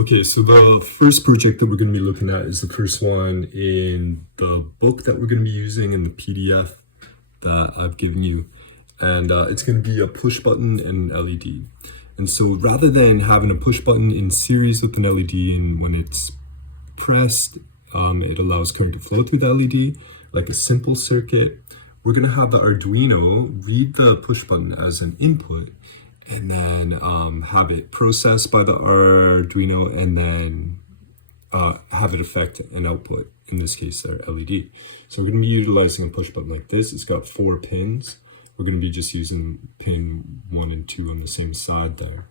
Okay, so the first project that we're going to be looking at is the first one in the book that we're going to be using in the PDF that I've given you. And it's going to be a push button and an LED. And so rather than having a push button in series with an LED, and when it's pressed, it allows current to flow through the LED, like a simple circuit, we're going to have the Arduino read the push button as an input, and then have it processed by the Arduino, and then have it affect an output, in this case our LED. So we're going to be utilizing a push button like this. It's got 4 pins. We're going to be just using pin 1 and 2 on the same side there.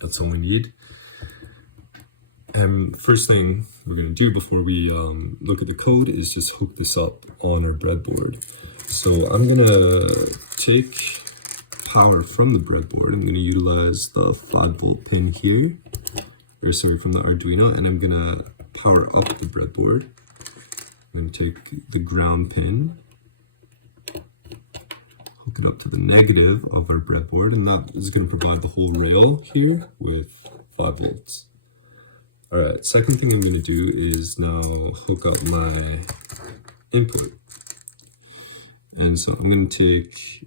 That's all we need. And first thing we're going to do before we look at the code is just hook this up on our breadboard. So I'm going to take power from the breadboard. I'm going to utilize the 5-volt pin here, or sorry, from the Arduino, and I'm going to power up the breadboard. I'm going to take the ground pin, hook it up to the negative of our breadboard, and that is going to provide the whole rail here with 5 volts. Alright, second thing I'm going to do is now hook up my input. And so I'm going to take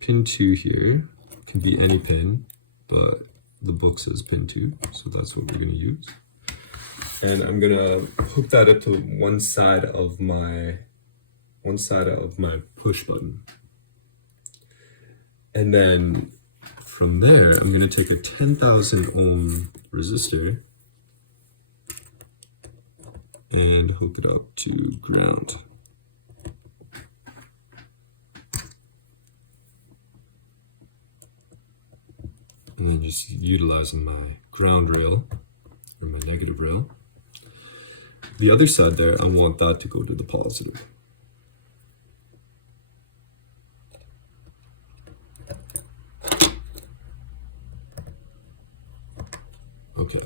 pin 2 here. It can be any pin, but the book says pin 2, so that's what we're going to use. And I'm going to hook that up to one side of my push button. And then from there, I'm going to take a 10,000 ohm resistor and hook it up to ground. And then just utilizing my ground rail, or my negative rail. The other side there, I want that to go to the positive. Okay.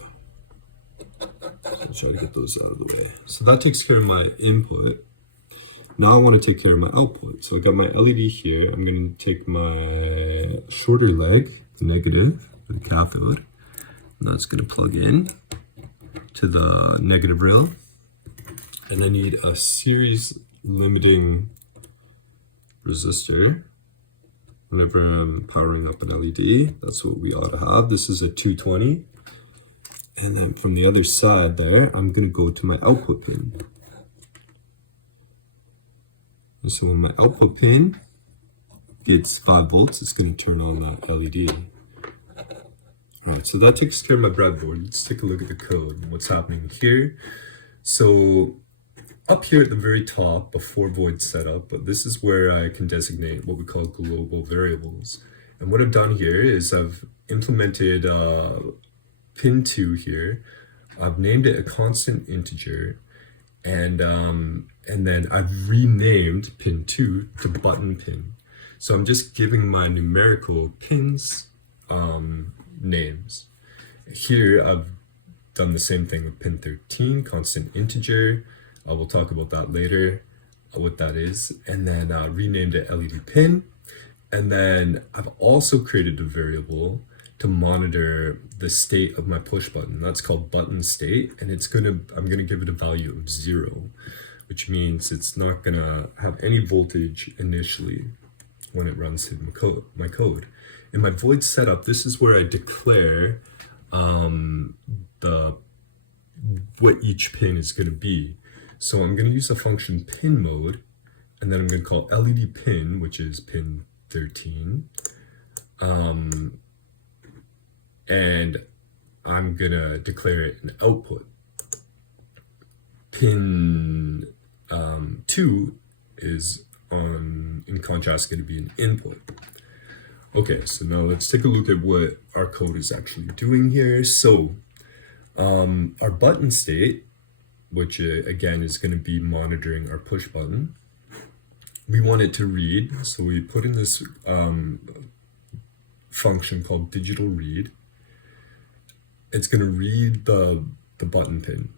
I'll try to get those out of the way. So that takes care of my input. Now I want to take care of my output. So I got my LED here. I'm going to take my shorter leg, the negative, the cathode, and that's going to plug in to the negative rail. And I need a series limiting resistor whenever I'm powering up an LED. That's what we ought to have. This is a 220. And then from the other side there, I'm going to go to my output pin. And so when my output pin gets 5 volts, it's going to turn on that LED. Alright, so that takes care of my breadboard. Let's take a look at the code and what's happening here. So up here at the very top, before void setup, but this is where I can designate what we call global variables. And what I've done here is I've implemented pin 2 here. I've named it a constant integer, and then I've renamed pin 2 to button pin. So I'm just giving my numerical pins names. Here I've done the same thing with pin 13, constant integer. We'll talk about that later, what that is. And then renamed it LED pin. And then I've also created a variable to monitor the state of my push button. That's called button state, and I'm gonna give it a value of 0, which means it's not gonna have any voltage initially when it runs through my code. In my void setup, this is where I declare what each pin is gonna be. So I'm gonna use a function pin mode, and then I'm gonna call LED pin, which is pin 13. And I'm gonna declare it an output. Pin 2 is in contrast, going to be an input. Okay, so now let's take a look at what our code is actually doing here. So our button state, which again is going to be monitoring our push button, we want it to read. So we put in this function called digital read. It's going to read the button pin.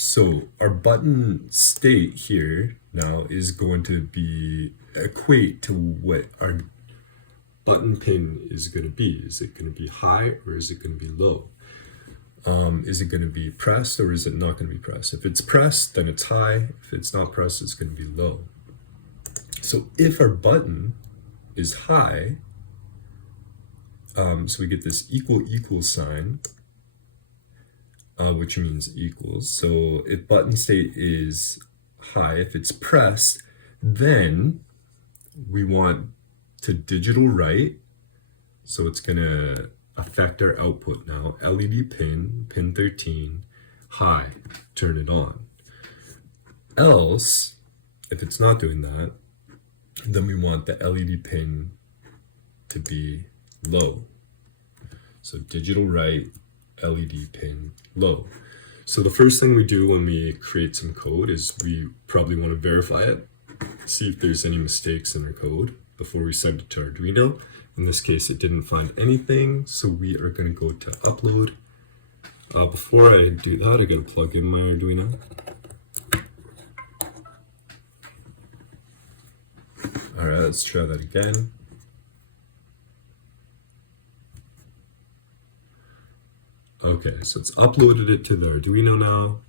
So our button state here now is going to be equate to what our button pin is going to be. Is it going to be high or is it going to be low? Is it going to be pressed or is it not going to be pressed? If it's pressed, then it's high. If it's not pressed, it's going to be low. So if our button is high, so we get this equal sign, which means equals. So if button state is high, if it's pressed, then we want to digital write. So it's going to affect our output now. LED pin 13, high, turn it on. Else, if it's not doing that, then we want the LED pin to be low. So digital write, LED pin low. So the first thing we do when we create some code is we probably want to verify it, see if there's any mistakes in our code before we send it to Arduino. In this case, it didn't find anything, so we are going to go to upload. Before I do that, I got to plug in my Arduino. All right, let's try that again. Okay, so it's uploaded it to the Arduino now.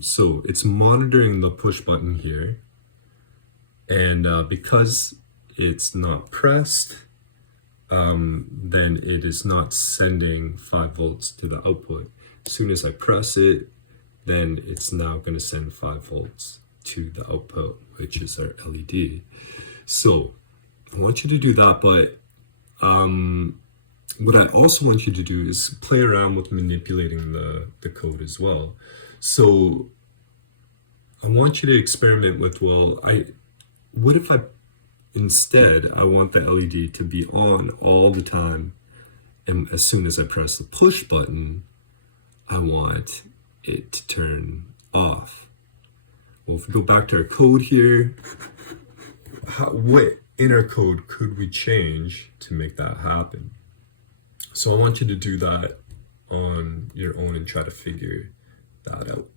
So it's monitoring the push button here. And because it's not pressed, then it is not sending 5 volts to the output. As soon as I press it, then it's now going to send 5 volts to the output, which is our LED. So I want you to do that, but what I also want you to do is play around with manipulating the code as well. So I want you to experiment with, well, what if instead I want the LED to be on all the time, and as soon as I press the push button, I want it to turn off. Well, if we go back to our code here, what in our code could we change to make that happen? So I want you to do that on your own and try to figure that out.